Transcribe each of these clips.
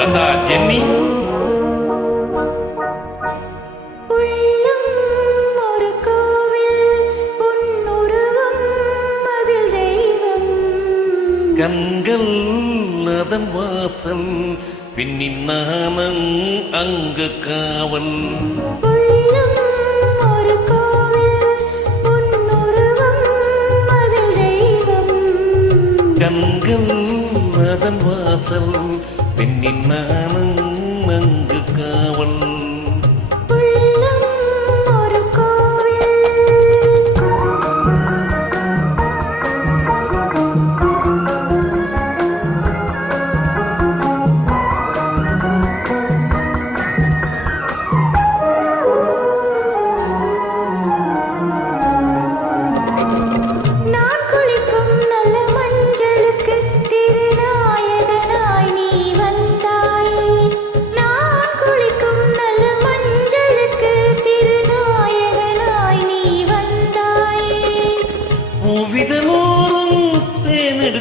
Latha Jenny. கண்கள் அதன் வாசல் பின்னின் நாணம் அங்கு காவல். கண்கள் அதன் வாசல் பெண்ணின் நானும் அங்கு காவல்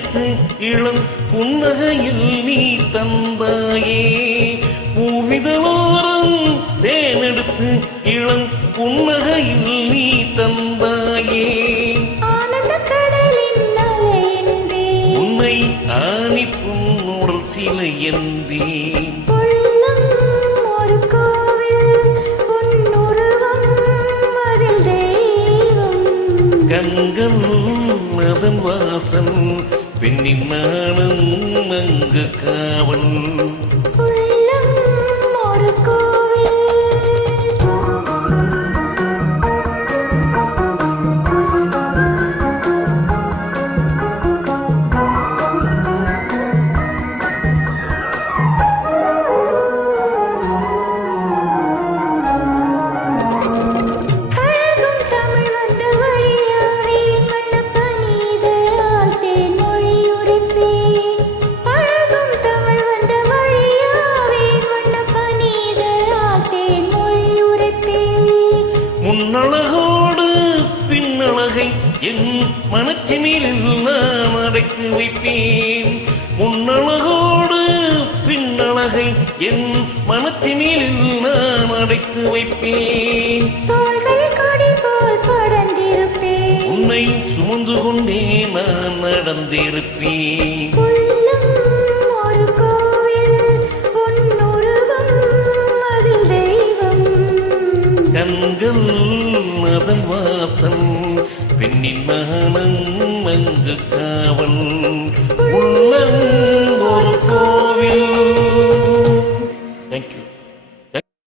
தேனெடுத்து இளம் புன்னகையில் நீ தந்தாயே. பூவிதனோரும் தேனெடுத்து இளம் புன்னகையில் நீ தந்தாயே. உன்னை ஆணிப்பும் உடல் சிலை தெய்வம். கண்கள் அதன் வாசல் பெண்ணின் நாணம் அங்கு காவல். பின்னழகை என் மனச்சினில் நான் அடைத்து வைப்பேன். முன்னழகோடு பின்னழகை என் மனச்சினில் நான் அடைத்து வைப்பேன். உன்னை சுமந்து கொண்டே நான் நடந்திருப்பேன். கண்கள் அதன் பெண்ணின் நாணம் அங்கு காவல் உள்ளம்